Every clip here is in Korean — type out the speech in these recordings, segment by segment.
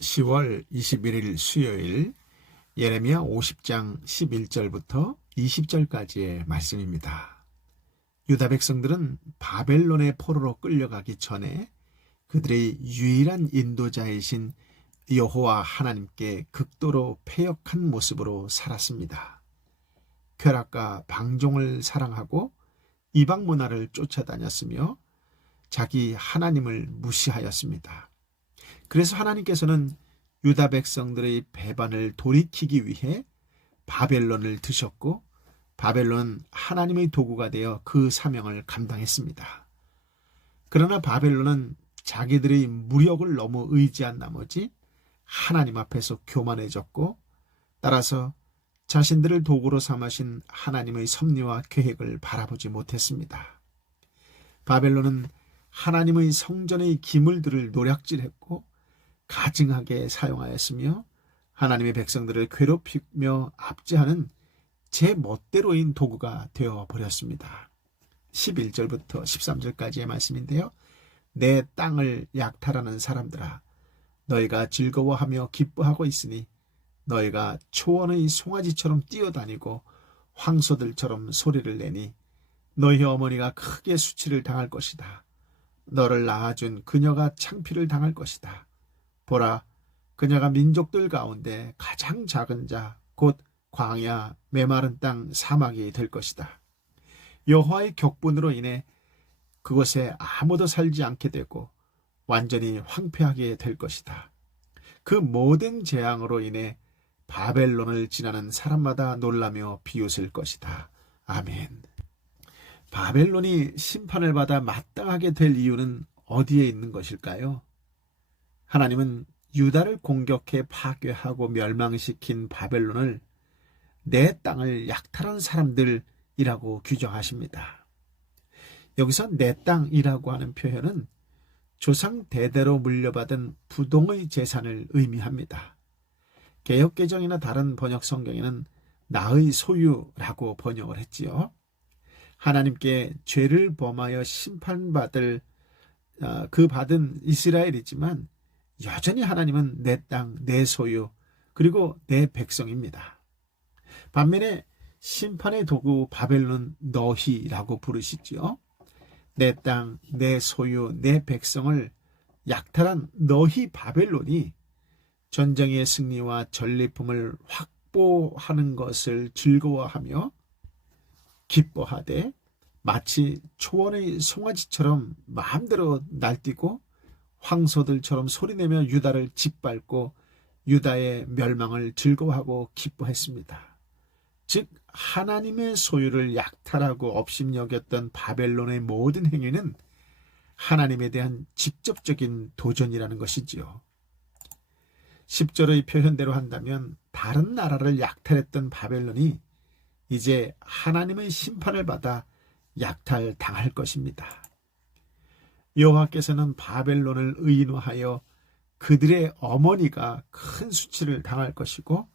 10월 21일 수요일 예레미야 50장 11절부터 20절까지의 말씀입니다. 유다 백성들은 바벨론의 포로로 끌려가기 전에 그들의 유일한 인도자이신 여호와 하나님께 극도로 패역한 모습으로 살았습니다. 쾌락과 방종을 사랑하고 이방 문화를 쫓아다녔으며 자기 하나님을 무시하였습니다. 그래서 하나님께서는 유다 백성들의 배반을 돌이키기 위해 바벨론을 드셨고 바벨론은 하나님의 도구가 되어 그 사명을 감당했습니다. 그러나 바벨론은 자기들의 무력을 너무 의지한 나머지 하나님 앞에서 교만해졌고 따라서 자신들을 도구로 삼으신 하나님의 섭리와 계획을 바라보지 못했습니다. 바벨론은 하나님의 성전의 기물들을 노략질했고 가증하게 사용하였으며 하나님의 백성들을 괴롭히며 압제하는 제 멋대로인 도구가 되어버렸습니다. 11절부터 13절까지의 말씀인데요. 내 땅을 약탈하는 사람들아, 너희가 즐거워하며 기뻐하고 있으니 너희가 초원의 송아지처럼 뛰어다니고 황소들처럼 소리를 내니 너희 어머니가 크게 수치를 당할 것이다. 너를 낳아준 그녀가 창피를 당할 것이다. 보라, 그녀가 민족들 가운데 가장 작은 자, 곧 광야, 메마른 땅, 사막이 될 것이다. 여호와의 격분으로 인해 그곳에 아무도 살지 않게 되고 완전히 황폐하게 될 것이다. 그 모든 재앙으로 인해 바벨론을 지나는 사람마다 놀라며 비웃을 것이다. 아멘. 바벨론이 심판을 받아 마땅하게 될 이유는 어디에 있는 것일까요? 하나님은 유다를 공격해 파괴하고 멸망시킨 바벨론을 내 땅을 약탈한 사람들이라고 규정하십니다. 여기서 내 땅이라고 하는 표현은 조상 대대로 물려받은 부동의 재산을 의미합니다. 개역개정이나 다른 번역 성경에는 나의 소유라고 번역을 했지요. 하나님께 죄를 범하여 심판받을 그 받은 이스라엘이지만 여전히 하나님은 내 땅, 내 소유, 그리고 내 백성입니다. 반면에 심판의 도구 바벨론 너희라고 부르시지요. 내 땅, 내 소유, 내 백성을 약탈한 너희 바벨론이 전쟁의 승리와 전리품을 확보하는 것을 즐거워하며 기뻐하되 마치 초원의 송아지처럼 마음대로 날뛰고 황소들처럼 소리내며 유다를 짓밟고 유다의 멸망을 즐거워하고 기뻐했습니다. 즉 하나님의 소유를 약탈하고 업심여겼던 바벨론의 모든 행위는 하나님에 대한 직접적인 도전이라는 것이지요. 10절의 표현대로 한다면 다른 나라를 약탈했던 바벨론이 이제 하나님의 심판을 받아 약탈당할 것입니다. 여호와께서는 바벨론을 의인화하여 그들의 어머니가 큰 수치를 당할 것이고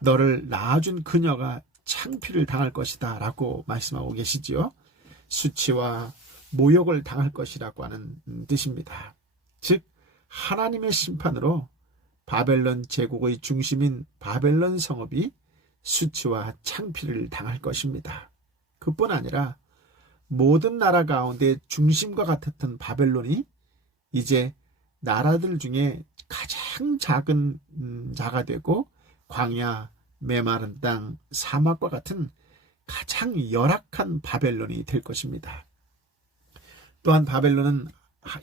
너를 낳아준 그녀가 창피를 당할 것이다 라고 말씀하고 계시지요. 수치와 모욕을 당할 것이라고 하는 뜻입니다. 즉 하나님의 심판으로 바벨론 제국의 중심인 바벨론 성읍이 수치와 창피를 당할 것입니다. 그뿐 아니라 모든 나라 가운데 중심과 같았던 바벨론이 이제 나라들 중에 가장 작은 자가 되고 광야, 메마른 땅, 사막과 같은 가장 열악한 바벨론이 될 것입니다. 또한 바벨론은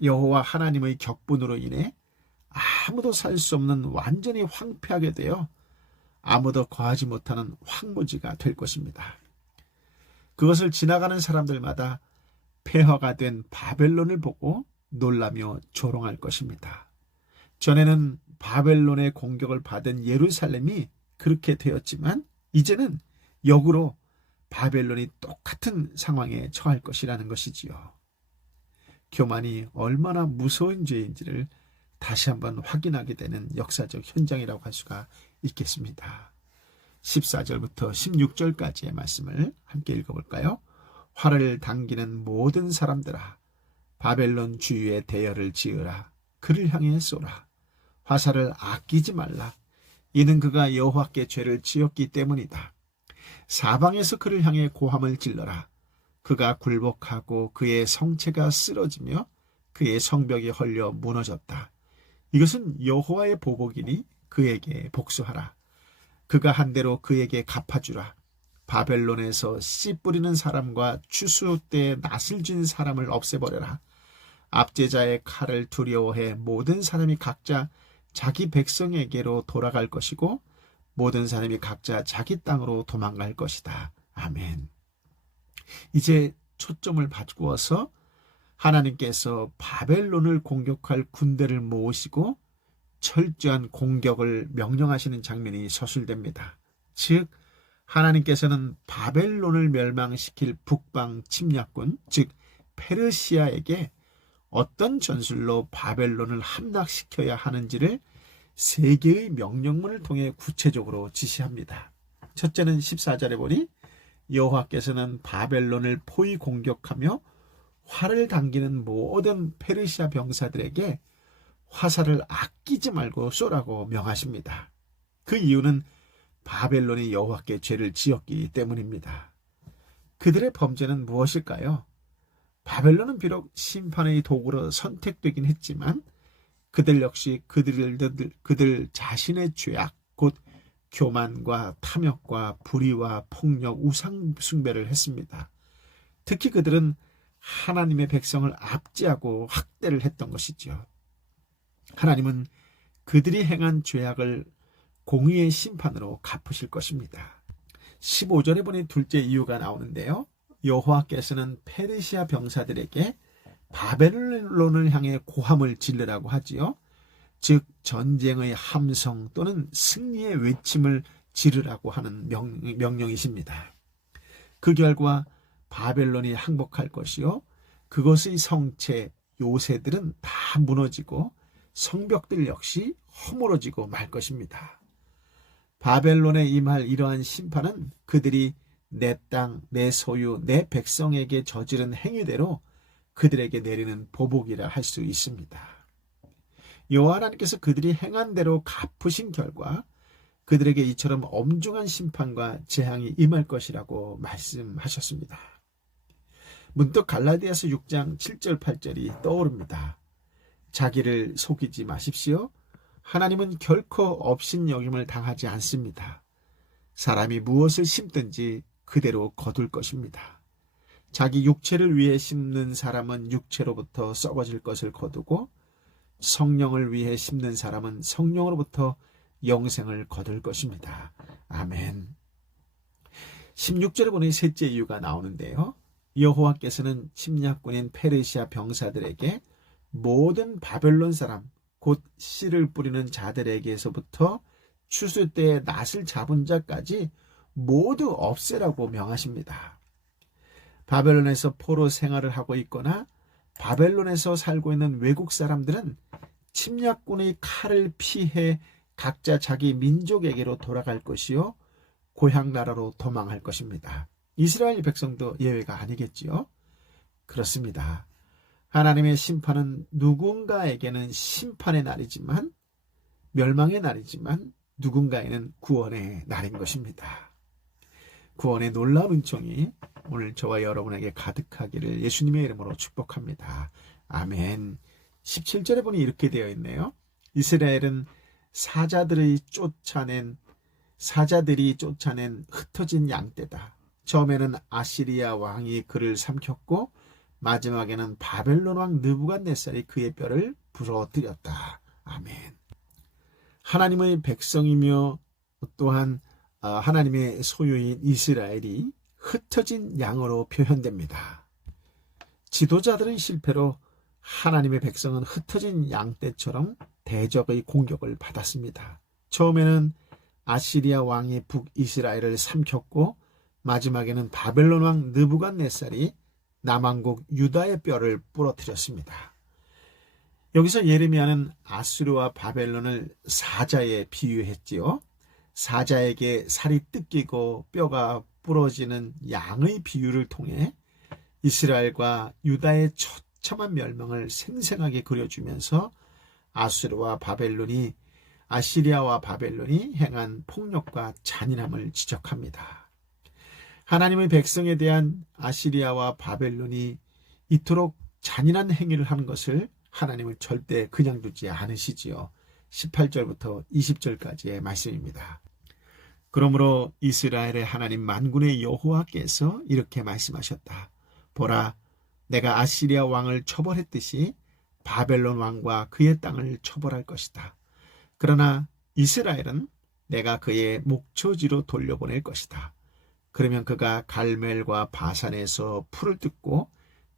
여호와 하나님의 격분으로 인해 아무도 살 수 없는 완전히 황폐하게 되어 아무도 거하지 못하는 황무지가 될 것입니다. 그것을 지나가는 사람들마다 폐허가 된 바벨론을 보고 놀라며 조롱할 것입니다. 전에는 바벨론의 공격을 받은 예루살렘이 그렇게 되었지만 이제는 역으로 바벨론이 똑같은 상황에 처할 것이라는 것이지요. 교만이 얼마나 무서운 죄인지를 다시 한번 확인하게 되는 역사적 현장이라고 할 수가 있겠습니다. 14절부터 16절까지의 말씀을 함께 읽어볼까요? 활을 당기는 모든 사람들아, 바벨론 주위에 대열을 지으라. 그를 향해 쏘라. 화살을 아끼지 말라. 이는 그가 여호와께 죄를 지었기 때문이다. 사방에서 그를 향해 고함을 질러라. 그가 굴복하고 그의 성체가 쓰러지며 그의 성벽이 헐려 무너졌다. 이것은 여호와의 보복이니 그에게 복수하라. 그가 한 대로 그에게 갚아주라. 바벨론에서 씨 뿌리는 사람과 추수 때 낫을 진 사람을 없애버려라. 압제자의 칼을 두려워해 모든 사람이 각자 자기 백성에게로 돌아갈 것이고 모든 사람이 각자 자기 땅으로 도망갈 것이다. 아멘. 이제 초점을 바꾸어서 하나님께서 바벨론을 공격할 군대를 모으시고 철저한 공격을 명령하시는 장면이 서술됩니다. 즉 하나님께서는 바벨론을 멸망시킬 북방 침략군, 즉 페르시아에게 어떤 전술로 바벨론을 함락시켜야 하는지를 세 개의 명령문을 통해 구체적으로 지시합니다. 첫째는 14절에 보니 여호와께서는 바벨론을 포위 공격하며 활을 당기는 모든 페르시아 병사들에게 화살을 아끼지 말고 쏘라고 명하십니다. 그 이유는 바벨론이 여호와께 죄를 지었기 때문입니다. 그들의 범죄는 무엇일까요? 바벨론은 비록 심판의 도구로 선택되긴 했지만 그들 역시 그들 자신의 죄악, 곧 교만과 탐욕과 불의와 폭력, 우상 숭배를 했습니다. 특히 그들은 하나님의 백성을 압제하고 학대를 했던 것이지요. 하나님은 그들이 행한 죄악을 공의의 심판으로 갚으실 것입니다. 15절에 보니 둘째 이유가 나오는데요. 여호와께서는 페르시아 병사들에게 바벨론을 향해 고함을 지르라고 하지요. 즉 전쟁의 함성 또는 승리의 외침을 지르라고 하는 명령이십니다. 그 결과 바벨론이 항복할 것이요 그것의 성체 요새들은 다 무너지고 성벽들 역시 허물어지고 말 것입니다. 바벨론에 임할 이러한 심판은 그들이 내 땅, 내 소유, 내 백성에게 저지른 행위대로 그들에게 내리는 보복이라 할 수 있습니다. 여호와 하나님께서 그들이 행한 대로 갚으신 결과 그들에게 이처럼 엄중한 심판과 재앙이 임할 것이라고 말씀하셨습니다. 문득 갈라디아서 6장 7절 8절이 떠오릅니다. 자기를 속이지 마십시오. 하나님은 결코 업신여김을 당하지 않습니다. 사람이 무엇을 심든지 그대로 거둘 것입니다. 자기 육체를 위해 심는 사람은 육체로부터 썩어질 것을 거두고 성령을 위해 심는 사람은 성령으로부터 영생을 거둘 것입니다. 아멘. 16절에 보니 셋째 이유가 나오는데요. 여호와께서는 침략군인 페르시아 병사들에게 모든 바벨론 사람, 곧 씨를 뿌리는 자들에게서부터 추수 때에 낫을 잡은 자까지 모두 없애라고 명하십니다. 바벨론에서 포로 생활을 하고 있거나 바벨론에서 살고 있는 외국 사람들은 침략군의 칼을 피해 각자 자기 민족에게로 돌아갈 것이요 고향 나라로 도망할 것입니다. 이스라엘 백성도 예외가 아니겠지요? 그렇습니다. 하나님의 심판은 누군가에게는 심판의 날이지만 멸망의 날이지만 누군가에는 구원의 날인 것입니다. 구원의 놀라운 은총이 오늘 저와 여러분에게 가득하기를 예수님의 이름으로 축복합니다. 아멘. 17절에 보니 이렇게 되어 있네요. 이스라엘은 사자들이 쫓아낸 흩어진 양떼다. 처음에는 아시리아 왕이 그를 삼켰고 마지막에는 바벨론 왕 느부갓네살이 그의 뼈를 부러뜨렸다. 아멘. 하나님의 백성이며 또한 하나님의 소유인 이스라엘이 흩어진 양으로 표현됩니다. 지도자들은 실패로 하나님의 백성은 흩어진 양떼처럼 대적의 공격을 받았습니다. 처음에는 아시리아 왕이 북이스라엘을 삼켰고 마지막에는 바벨론 왕 느부갓네살이 남왕국 유다의 뼈를 부러뜨렸습니다. 여기서 예레미야는 아수르와 바벨론을 사자에 비유했지요. 사자에게 살이 뜯기고 뼈가 부러지는 양의 비유를 통해 이스라엘과 유다의 처참한 멸망을 생생하게 그려주면서 아시리아와 바벨론이 행한 폭력과 잔인함을 지적합니다. 하나님의 백성에 대한 아시리아와 바벨론이 이토록 잔인한 행위를 하는 것을 하나님은 절대 그냥 두지 않으시지요. 18절부터 20절까지의 말씀입니다. 그러므로 이스라엘의 하나님 만군의 여호와께서 이렇게 말씀하셨다. 보라, 내가 아시리아 왕을 처벌했듯이 바벨론 왕과 그의 땅을 처벌할 것이다. 그러나 이스라엘은 내가 그의 목초지로 돌려보낼 것이다. 그러면 그가 갈멜과 바산에서 풀을 뜯고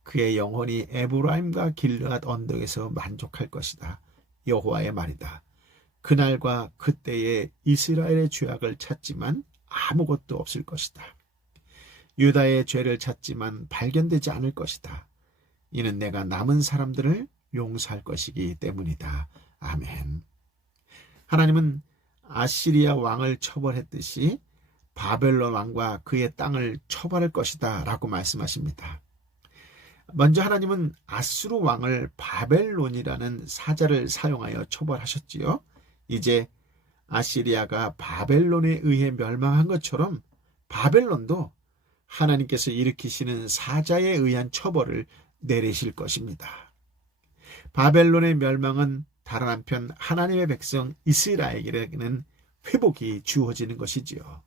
그의 영혼이 에브라임과 길르앗 언덕에서 만족할 것이다. 여호와의 말이다. 그날과 그때에 이스라엘의 죄악을 찾지만 아무것도 없을 것이다. 유다의 죄를 찾지만 발견되지 않을 것이다. 이는 내가 남은 사람들을 용서할 것이기 때문이다. 아멘. 하나님은 아시리아 왕을 처벌했듯이 바벨론 왕과 그의 땅을 처벌할 것이다 라고 말씀하십니다. 먼저 하나님은 아수르 왕을 바벨론이라는 사자를 사용하여 처벌하셨지요. 이제 아시리아가 바벨론에 의해 멸망한 것처럼 바벨론도 하나님께서 일으키시는 사자에 의한 처벌을 내리실 것입니다. 바벨론의 멸망은 다른 한편 하나님의 백성 이스라엘에게는 회복이 주어지는 것이지요.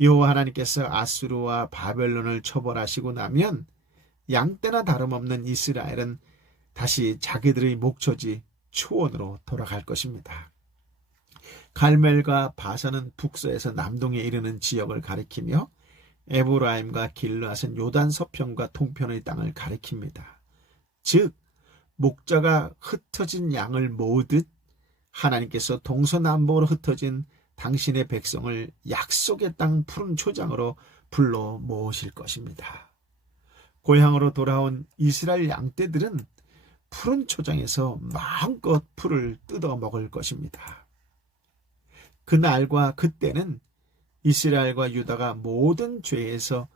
여호와 하나님께서 아수르와 바벨론을 처벌하시고 나면 양떼나 다름없는 이스라엘은 다시 자기들의 목초지 초원으로 돌아갈 것입니다. 갈멜과 바산은 북서에서 남동에 이르는 지역을 가리키며 에브라임과 길르앗은 요단 서편과 동편의 땅을 가리킵니다. 즉 목자가 흩어진 양을 모으듯 하나님께서 동서남북으로 흩어진 당신의 백성을 약속의 땅 푸른 초장으로 불러 모으실 것입니다. 고향으로 돌아온 이스라엘 양떼들은 푸른 초장에서 마음껏 풀을 뜯어 먹을 것입니다. 그날과 그때는 이스라엘과 유다가 모든 죄에서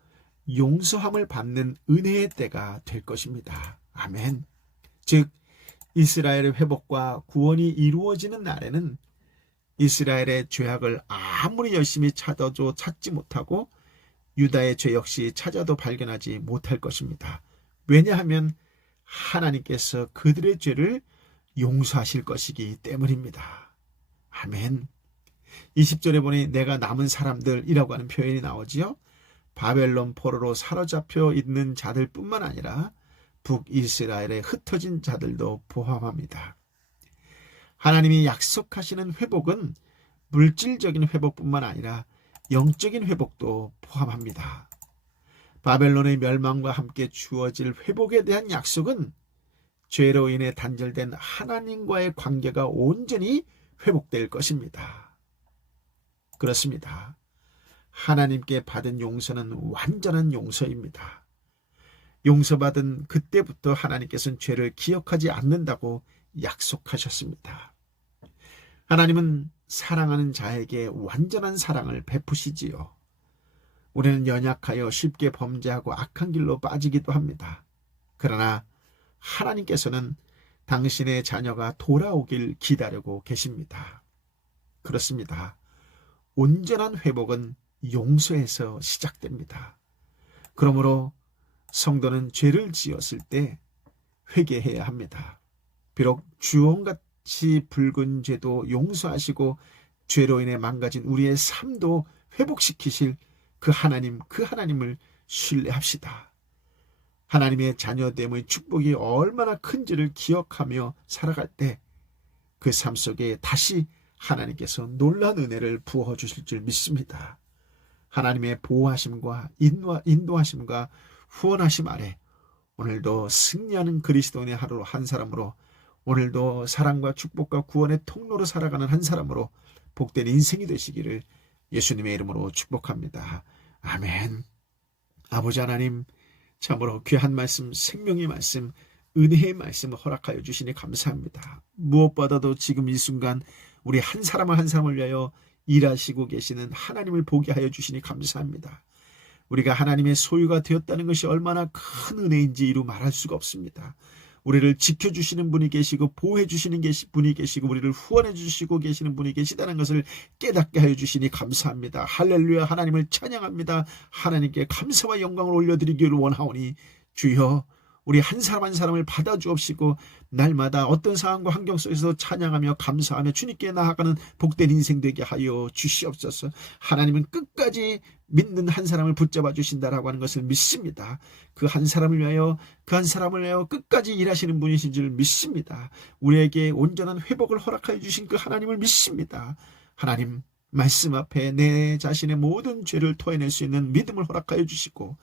용서함을 받는 은혜의 때가 될 것입니다. 아멘. 즉 이스라엘의 회복과 구원이 이루어지는 날에는 이스라엘의 죄악을 아무리 열심히 찾아도 찾지 못하고 유다의 죄 역시 찾아도 발견하지 못할 것입니다. 왜냐하면 하나님께서 그들의 죄를 용서하실 것이기 때문입니다. 아멘. 20절에 보니 내가 남은 사람들이라고 하는 표현이 나오지요. 바벨론 포로로 사로잡혀 있는 자들뿐만 아니라 북이스라엘에 흩어진 자들도 포함합니다. 하나님이 약속하시는 회복은 물질적인 회복뿐만 아니라 영적인 회복도 포함합니다. 바벨론의 멸망과 함께 주어질 회복에 대한 약속은 죄로 인해 단절된 하나님과의 관계가 온전히 회복될 것입니다. 그렇습니다. 하나님께 받은 용서는 완전한 용서입니다. 용서받은 그때부터 하나님께서는 죄를 기억하지 않는다고 약속하셨습니다. 하나님은 사랑하는 자에게 완전한 사랑을 베푸시지요. 우리는 연약하여 쉽게 범죄하고 악한 길로 빠지기도 합니다. 그러나 하나님께서는 당신의 자녀가 돌아오길 기다리고 계십니다. 그렇습니다. 온전한 회복은 용서에서 시작됩니다. 그러므로 성도는 죄를 지었을 때 회개해야 합니다. 비록 주홍같이 붉은 죄도 용서하시고 죄로 인해 망가진 우리의 삶도 회복시키실 그 하나님을 신뢰합시다. 하나님의 자녀됨의 축복이 얼마나 큰지를 기억하며 살아갈 때 그 삶 속에 다시 하나님께서 놀라운 은혜를 부어주실 줄 믿습니다. 하나님의 보호하심과 인도하심과 후원하심 아래 오늘도 승리하는 그리스도인의 하루 한 사람으로, 오늘도 사랑과 축복과 구원의 통로로 살아가는 한 사람으로 복된 인생이 되시기를 예수님의 이름으로 축복합니다. 아멘. 아버지 하나님, 참으로 귀한 말씀, 생명의 말씀, 은혜의 말씀을 허락하여 주시니 감사합니다. 무엇보다도 지금 이 순간 우리 한 사람을 위하여 일하시고 계시는 하나님을 보게 하여 주시니 감사합니다. 우리가 하나님의 소유가 되었다는 것이 얼마나 큰 은혜인지 이루 말할 수가 없습니다. 우리를 지켜주시는 분이 계시고 보호해 주시는 분이 계시고 우리를 후원해 주시고 계시는 분이 계시다는 것을 깨닫게 하여 주시니 감사합니다. 할렐루야. 하나님을 찬양합니다. 하나님께 감사와 영광을 올려드리기를 원하오니 주여 우리 한 사람 한 사람을 받아주옵시고 날마다 어떤 상황과 환경 속에서 찬양하며 감사하며 주님께 나아가는 복된 인생 되게 하여 주시옵소서. 하나님은 끝까지 믿는 한 사람을 붙잡아 주신다라고 하는 것을 믿습니다. 그 한 사람을 위하여 끝까지 일하시는 분이신 줄 믿습니다. 우리에게 온전한 회복을 허락하여 주신 그 하나님을 믿습니다. 하나님 말씀 앞에 내 자신의 모든 죄를 토해낼 수 있는 믿음을 허락하여 주시고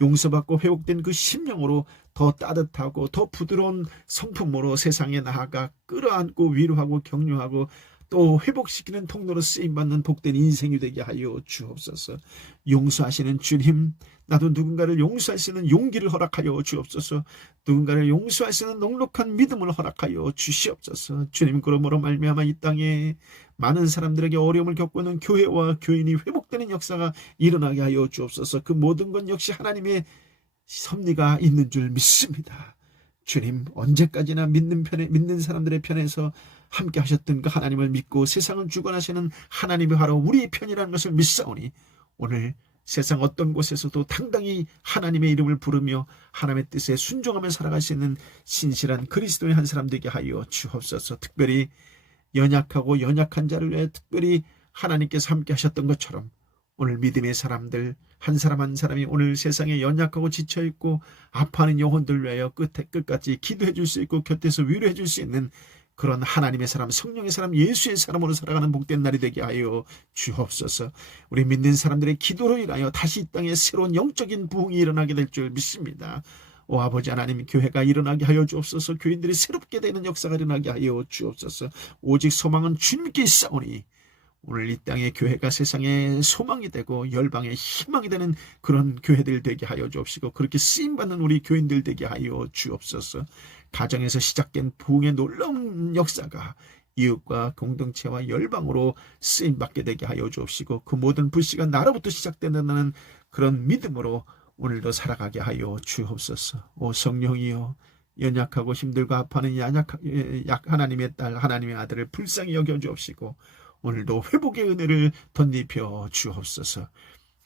용서받고 회복된 그 심령으로 더 따뜻하고 더 부드러운 성품으로 세상에 나아가 끌어안고 위로하고 격려하고 또 회복시키는 통로로 쓰임받는 복된 인생이 되게 하여 주옵소서. 용서하시는 주님, 나도 누군가를 용서할 수 있는 용기를 허락하여 주옵소서. 누군가를 용서할 수 있는 넉넉한 믿음을 허락하여 주시옵소서. 주님, 그러므로 말미암아 이 땅에 많은 사람들에게 어려움을 겪고 있는 교회와 교인이 회복되는 역사가 일어나게 하여 주옵소서. 그 모든 것 역시 하나님의 섭리가 있는 줄 믿습니다. 주님, 언제까지나 믿는 사람들의 편에서 함께 하셨던 그 하나님을 믿고 세상을 주관하시는 하나님이 바로 우리의 편이라는 것을 믿사오니 오늘 세상 어떤 곳에서도 당당히 하나님의 이름을 부르며 하나님의 뜻에 순종하며 살아갈 수 있는 신실한 그리스도의 한 사람 되게 하여 주옵소서. 특별히 연약하고 연약한 자를 위해 특별히 하나님께서 함께 하셨던 것처럼 오늘 믿음의 사람들 한 사람 한 사람이 오늘 세상에 연약하고 지쳐있고 아파하는 영혼들 위하여 끝까지 기도해 줄 수 있고 곁에서 위로해 줄 수 있는 그런 하나님의 사람, 성령의 사람, 예수의 사람으로 살아가는 복된 날이 되게 하여 주옵소서. 우리 믿는 사람들의 기도로 인하여 다시 이 땅에 새로운 영적인 부흥이 일어나게 될 줄 믿습니다. 오 아버지 하나님, 교회가 일어나게 하여 주옵소서. 교인들이 새롭게 되는 역사가 일어나게 하여 주옵소서. 오직 소망은 주님께 있사오니 오늘 이 땅의 교회가 세상의 소망이 되고 열방의 희망이 되는 그런 교회들 되게 하여 주옵시고 그렇게 쓰임받는 우리 교인들 되게 하여 주옵소서. 가정에서 시작된 부흥의 놀라운 역사가 이웃과 공동체와 열방으로 쓰임받게 되게 하여 주옵시고 그 모든 불씨가 나로부터 시작된다는 그런 믿음으로 오늘도 살아가게 하여 주옵소서. 오 성령이여, 연약하고 힘들고 아파하는 하나님의 딸 하나님의 아들을 불쌍히 여겨 주옵시고 오늘도 회복의 은혜를 덧입혀 주옵소서.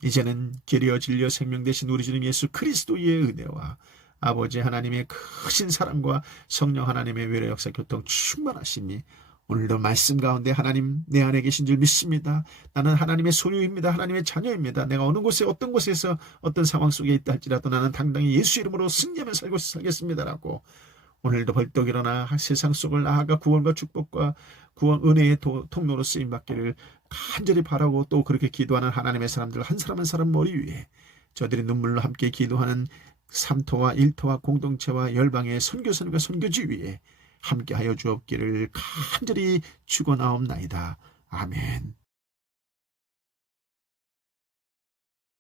이제는 길이여 진리여 생명 되신 우리 주님 예수 그리스도의 은혜와 아버지 하나님의 크신 사랑과 성령 하나님의 외래 역사 교통 충만하시니 오늘도 말씀 가운데 하나님 내 안에 계신 줄 믿습니다. 나는 하나님의 소유입니다. 하나님의 자녀입니다. 내가 어느 곳에 어떤 곳에서 어떤 상황 속에 있다 할지라도 나는 당당히 예수 이름으로 승리하며 살고 살겠습니다라고 오늘도 벌떡 일어나 세상 속을 나아가 구원과 축복과 구원 은혜의 통로로 쓰임받기를 간절히 바라고 또 그렇게 기도하는 하나님의 사람들 한 사람 한 사람 머리 위에 저들이 눈물로 함께 기도하는 삼토와 일토와 공동체와 열방의 선교사님과 선교지 위에 함께하여 주옵기를 간절히 축원하옵나이다. 아멘.